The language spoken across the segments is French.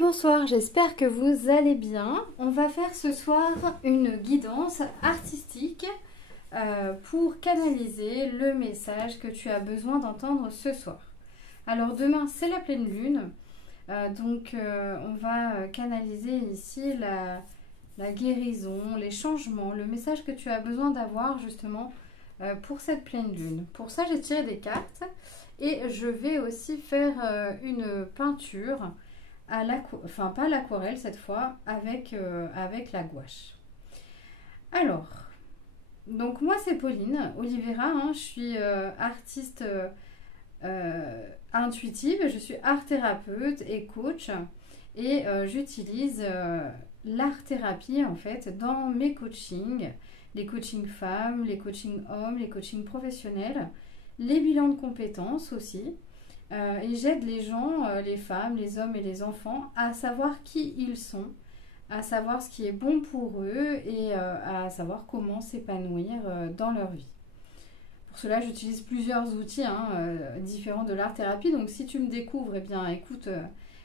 bonsoir, j'espère que vous allez bien. On va faire ce soir une guidance artistique pour canaliser le message que tu as besoin d'entendre ce soir. Alors demain c'est la pleine lune, on va canaliser ici la guérison, les changements, le message que tu as besoin d'avoir justement pour cette pleine lune. Pour ça j'ai tiré des cartes et je vais aussi faire une peinture pas l'aquarelle cette fois, avec la gouache. Alors, donc moi c'est Pauline Oliveira, hein, je suis artiste intuitive, je suis art thérapeute et coach et j'utilise l'art-thérapie en fait dans mes coachings, les coachings femmes, les coachings hommes, les coachings professionnels, les bilans de compétences aussi. Et j'aide les gens, les femmes, les hommes et les enfants à savoir qui ils sont, à savoir ce qui est bon pour eux et à savoir comment s'épanouir dans leur vie. Pour cela, j'utilise plusieurs outils différents de l'art-thérapie. Donc si tu me découvres, eh bien écoute,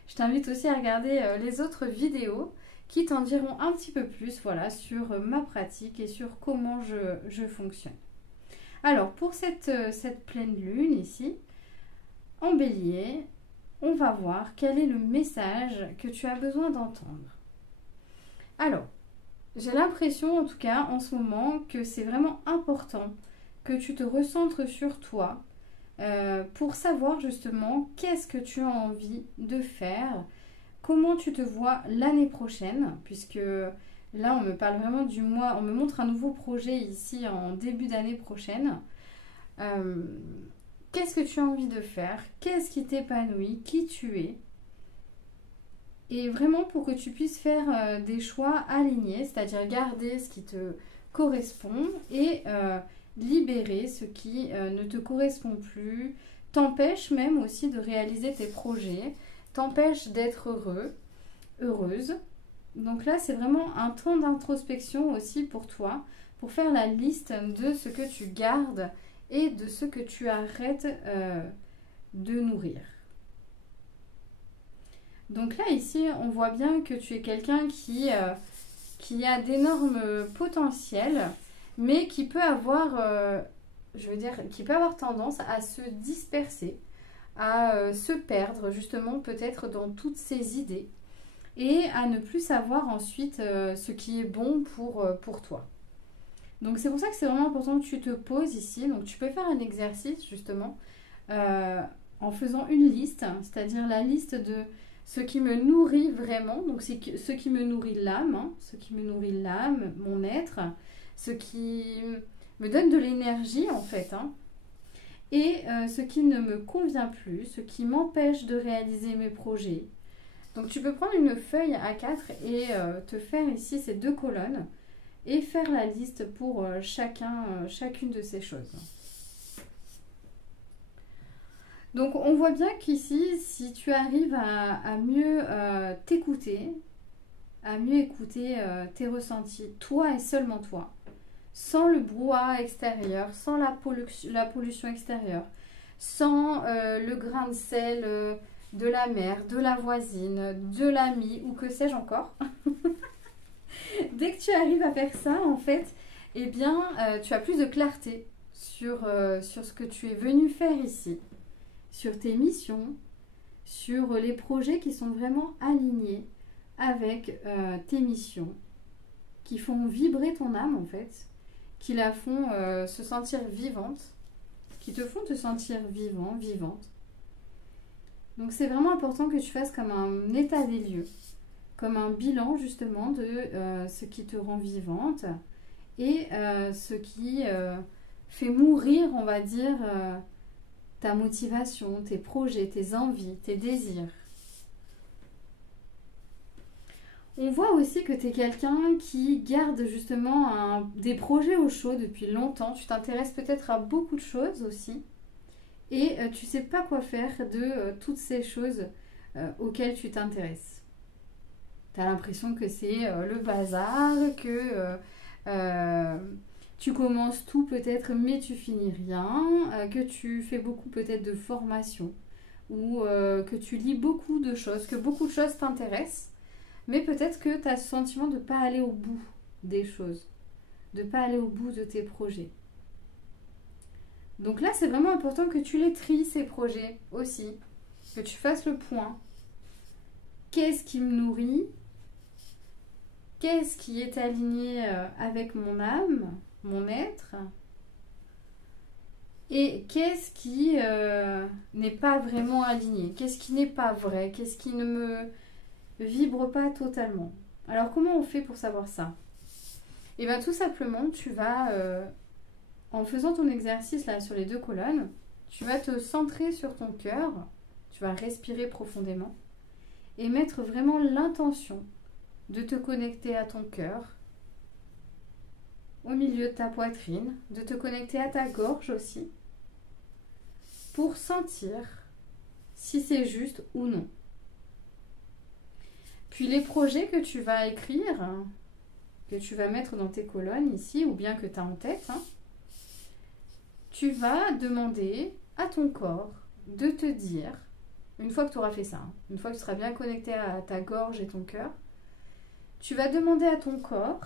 je t'invite aussi à regarder les autres vidéos qui t'en diront un petit peu plus voilà, sur ma pratique et sur comment je fonctionne. Alors pour cette pleine lune ici, en bélier, on va voir quel est le message que tu as besoin d'entendre. Alors, j'ai l'impression en tout cas en ce moment que c'est vraiment important que tu te recentres sur toi pour savoir justement qu'est-ce que tu as envie de faire, comment tu te vois l'année prochaine, puisque là on me parle vraiment du mois, on me montre un nouveau projet ici en début d'année prochaine. Qu'est-ce que tu as envie de faire? Qu'est-ce qui t'épanouit? Qui tu es? Et vraiment pour que tu puisses faire des choix alignés, c'est-à-dire garder ce qui te correspond et libérer ce qui ne te correspond plus, t'empêche même aussi de réaliser tes projets, t'empêche d'être heureux, heureuse. Donc là, c'est vraiment un temps d'introspection aussi pour toi, pour faire la liste de ce que tu gardes et de ce que tu arrêtes de nourrir. Donc là, ici, on voit bien que tu es quelqu'un qui a d'énormes potentiels, mais qui peut avoir, qui peut avoir tendance à se disperser, à se perdre justement peut-être dans toutes ses idées et à ne plus savoir ensuite ce qui est bon pour toi. Donc c'est pour ça que c'est vraiment important que tu te poses ici. Donc tu peux faire un exercice justement en faisant une liste, c'est-à-dire la liste de ce qui me nourrit vraiment. Donc c'est ce qui me nourrit l'âme, hein, ce qui me nourrit l'âme, mon être, ce qui me donne de l'énergie en fait, hein, et ce qui ne me convient plus, ce qui m'empêche de réaliser mes projets. Donc tu peux prendre une feuille A4 et te faire ici ces deux colonnes et faire la liste pour chacune de ces choses. Donc on voit bien qu'ici, si tu arrives à mieux t'écouter, à mieux écouter tes ressentis, toi et seulement toi, sans le brouhaha extérieur, sans la pollution extérieure, sans le grain de sel de la mère, de la voisine, de l'ami ou que sais-je encore. Dès que tu arrives à faire ça, en fait, eh bien, tu as plus de clarté sur ce que tu es venu faire ici, sur tes missions, sur les projets qui sont vraiment alignés avec tes missions, qui font vibrer ton âme, en fait, qui la font se sentir vivante, qui te font te sentir vivant, vivante. Donc, c'est vraiment important que tu fasses comme un état des lieux, comme un bilan justement de ce qui te rend vivante et ce qui fait mourir, on va dire, ta motivation, tes projets, tes envies, tes désirs. On voit aussi que tu es quelqu'un qui garde justement des projets au chaud depuis longtemps. Tu t'intéresses peut-être à beaucoup de choses aussi et tu ne sais pas quoi faire de toutes ces choses auxquelles tu t'intéresses. Tu as l'impression que c'est le bazar, que tu commences tout peut-être mais tu finis rien, que tu fais beaucoup peut-être de formation ou que tu lis beaucoup de choses, que beaucoup de choses t'intéressent, mais peut-être que tu as ce sentiment de ne pas aller au bout des choses, de ne pas aller au bout de tes projets. Donc là, c'est vraiment important que tu les tries, ces projets aussi, que tu fasses le point. Qu'est-ce qui me nourrit? Qu'est-ce qui est aligné avec mon âme, mon être? Et qu'est-ce qui n'est pas vraiment aligné? Qu'est-ce qui n'est pas vrai? Qu'est-ce qui ne me vibre pas totalement? Alors comment on fait pour savoir ça? Et bien tout simplement, tu vas, en faisant ton exercice là sur les 2 colonnes, tu vas te centrer sur ton cœur, tu vas respirer profondément et mettre vraiment l'intention de te connecter à ton cœur, au milieu de ta poitrine, de te connecter à ta gorge aussi, pour sentir si c'est juste ou non. Puis les projets que tu vas écrire, que tu vas mettre dans tes colonnes ici, ou bien que tu as en tête, tu vas demander à ton corps de te dire, une fois que tu auras fait ça, une fois que tu seras bien connecté à ta gorge et ton cœur, tu vas demander à ton corps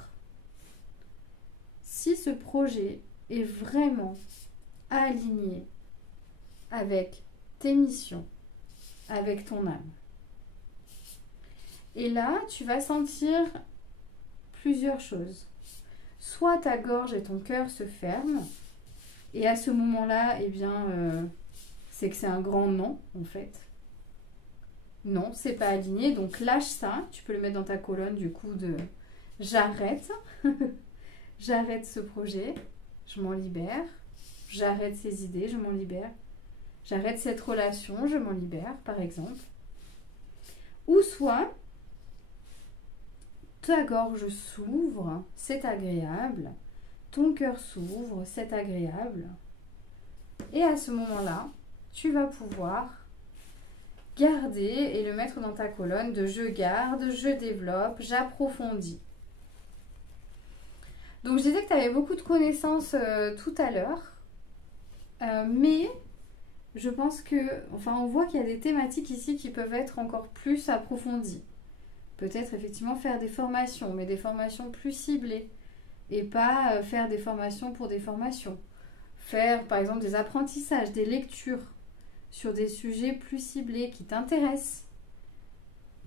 si ce projet est vraiment aligné avec tes missions, avec ton âme. Et là, tu vas sentir plusieurs choses. Soit ta gorge et ton cœur se ferment, et à ce moment-là, eh bien, c'est que c'est un grand non, en fait. Non, c'est pas aligné, donc lâche ça. Tu peux le mettre dans ta colonne du coup de j'arrête. J'arrête ce projet, je m'en libère. J'arrête ces idées, je m'en libère. J'arrête cette relation, je m'en libère, par exemple. Ou soit, ta gorge s'ouvre, c'est agréable. Ton cœur s'ouvre, c'est agréable. Et à ce moment-là, tu vas pouvoir garder et le mettre dans ta colonne de je garde, je développe, j'approfondis. Donc je disais que tu avais beaucoup de connaissances tout à l'heure, mais je pense que, enfin on voit qu'il y a des thématiques ici qui peuvent être encore plus approfondies. Peut-être effectivement faire des formations, mais des formations plus ciblées et pas faire des formations pour des formations. Faire par exemple des apprentissages, des lectures sur des sujets plus ciblés qui t'intéressent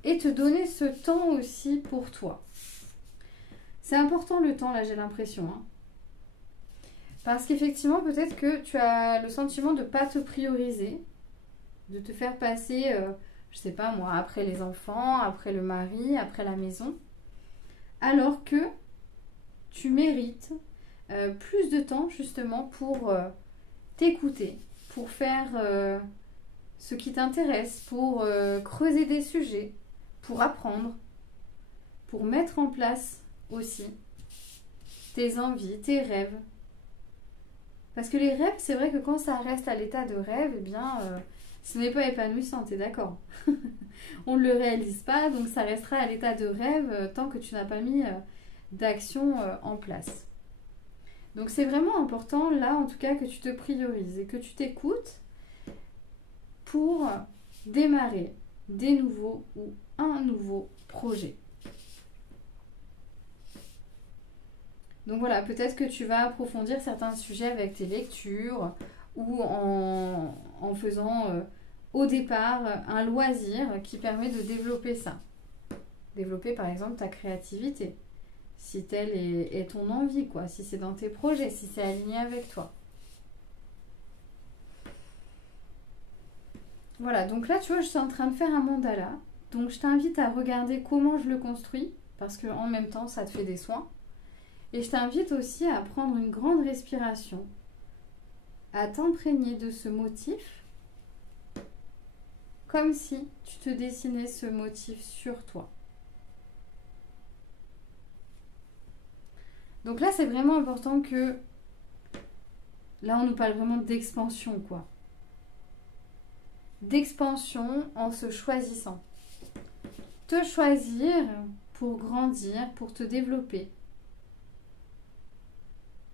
et te donner ce temps aussi pour toi. C'est important le temps là, j'ai l'impression. Parce qu'effectivement, peut-être que tu as le sentiment de ne pas te prioriser, de te faire passer, je sais pas moi, après les enfants, après le mari, après la maison, alors que tu mérites plus de temps justement pour t'écouter, pour faire ce qui t'intéresse, pour creuser des sujets, pour apprendre, pour mettre en place aussi tes envies, tes rêves. Parce que les rêves, c'est vrai que quand ça reste à l'état de rêve, eh bien, ce n'est pas épanouissant, t'es d'accord? On ne le réalise pas, donc ça restera à l'état de rêve tant que tu n'as pas mis d'action en place. Donc c'est vraiment important, là en tout cas, que tu te priorises et que tu t'écoutes pour démarrer des nouveaux ou un nouveau projet. Donc voilà, peut-être que tu vas approfondir certains sujets avec tes lectures ou en faisant au départ un loisir qui permet de développer ça. Développer par exemple ta créativité, si telle est ton envie, quoi, si c'est dans tes projets, si c'est aligné avec toi. Voilà, donc là tu vois, je suis en train de faire un mandala. Donc je t'invite à regarder comment je le construis, parce qu'en même temps ça te fait des soins. Et je t'invite aussi à prendre une grande respiration, à t'imprégner de ce motif, comme si tu te dessinais ce motif sur toi. Donc là, c'est vraiment important que, là, on nous parle vraiment d'expansion, quoi. D'expansion en se choisissant. Te choisir pour grandir, pour te développer.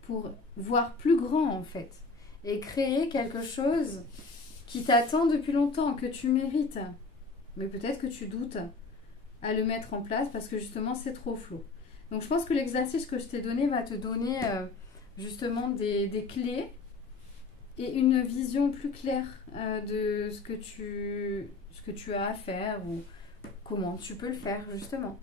Pour voir plus grand en fait et créer quelque chose qui t'attend depuis longtemps, que tu mérites. Mais peut-être que tu doutes à le mettre en place parce que justement c'est trop flou. Donc je pense que l'exercice que je t'ai donné va te donner justement des clés et une vision plus claire de ce que tu as à faire ou comment tu peux le faire justement.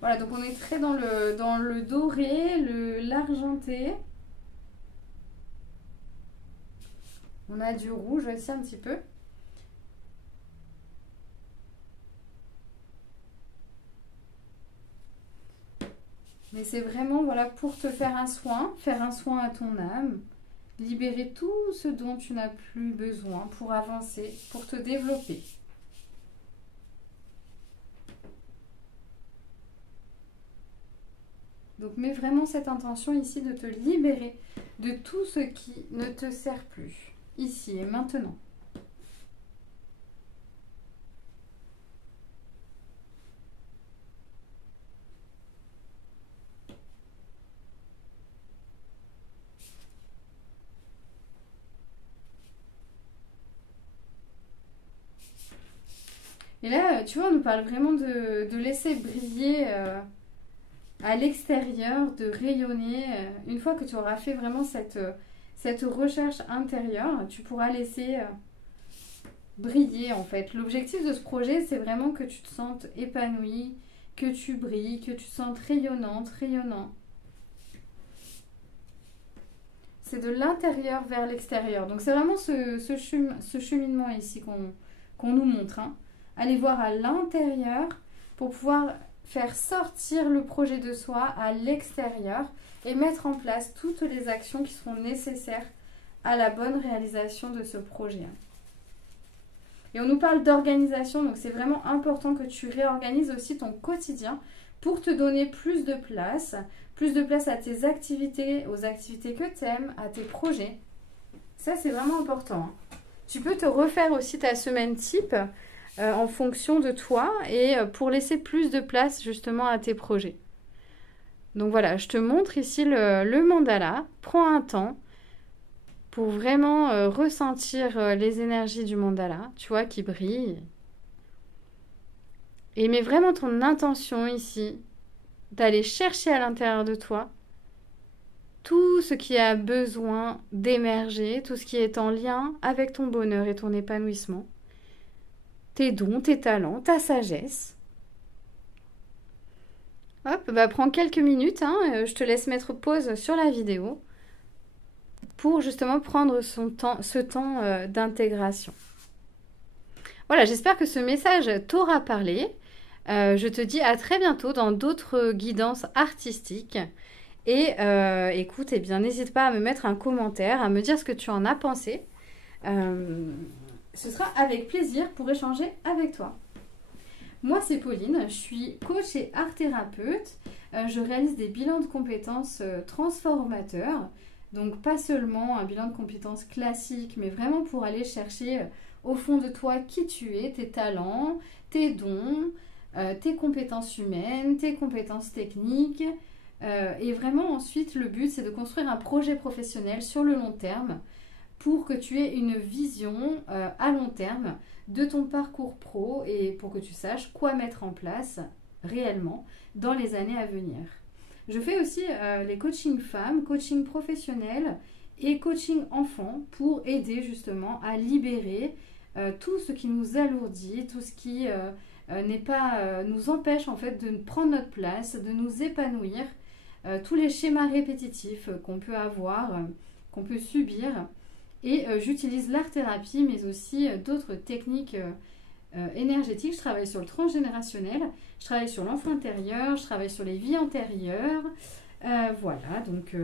Voilà, donc on est très dans le doré, l'argenté. On a du rouge aussi un petit peu. Mais c'est vraiment voilà, pour te faire un soin à ton âme, libérer tout ce dont tu n'as plus besoin pour avancer, pour te développer. Donc mets vraiment cette intention ici de te libérer de tout ce qui ne te sert plus, ici et maintenant. Et là, tu vois, on nous parle vraiment de laisser briller à l'extérieur, de rayonner. Une fois que tu auras fait vraiment cette recherche intérieure, tu pourras laisser briller en fait. L'objectif de ce projet, c'est vraiment que tu te sentes épanouie, que tu brilles, que tu te sentes rayonnante, rayonnant. C'est de l'intérieur vers l'extérieur. Donc c'est vraiment ce cheminement ici qu'on nous montre. Hein. Allez voir à l'intérieur pour pouvoir faire sortir le projet de soi à l'extérieur et mettre en place toutes les actions qui seront nécessaires à la bonne réalisation de ce projet. Et on nous parle d'organisation, donc c'est vraiment important que tu réorganises aussi ton quotidien pour te donner plus de place à tes activités, aux activités que tu aimes, à tes projets. Ça, c'est vraiment important. Tu peux te refaire aussi ta semaine type en fonction de toi et pour laisser plus de place justement à tes projets. Donc voilà, je te montre ici le mandala. Prends un temps pour vraiment ressentir les énergies du mandala, tu vois, qui brillent. Et mets vraiment ton intention ici d'aller chercher à l'intérieur de toi tout ce qui a besoin d'émerger, tout ce qui est en lien avec ton bonheur et ton épanouissement. Tes dons, tes talents, ta sagesse. Hop, bah prends quelques minutes, hein, je te laisse mettre pause sur la vidéo pour justement prendre ce temps d'intégration. Voilà, j'espère que ce message t'aura parlé. Je te dis à très bientôt dans d'autres guidances artistiques. Et écoute, eh bien, n'hésite pas à me mettre un commentaire, à me dire ce que tu en as pensé. Ce sera avec plaisir pour échanger avec toi. Moi, c'est Pauline, je suis coach et art-thérapeute. Je réalise des bilans de compétences transformateurs. Donc, pas seulement un bilan de compétences classique, mais vraiment pour aller chercher au fond de toi qui tu es, tes talents, tes dons, tes compétences humaines, tes compétences techniques. Et vraiment, ensuite, le but, c'est de construire un projet professionnel sur le long terme pour que tu aies une vision à long terme de ton parcours pro et pour que tu saches quoi mettre en place réellement dans les années à venir. Je fais aussi les coachings femmes, coaching professionnel et coaching enfants pour aider justement à libérer tout ce qui nous alourdit, tout ce qui nous empêche en fait de prendre notre place, de nous épanouir, tous les schémas répétitifs qu'on peut avoir, qu'on peut subir. Et j'utilise l'art-thérapie, mais aussi d'autres techniques énergétiques. Je travaille sur le transgénérationnel, je travaille sur l'enfant intérieur, je travaille sur les vies antérieures. Voilà, donc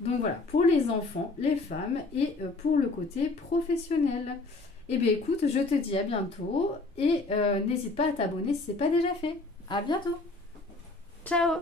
voilà, pour les enfants, les femmes et pour le côté professionnel. Eh bien écoute, je te dis à bientôt et n'hésite pas à t'abonner si ce n'est pas déjà fait. À bientôt. Ciao.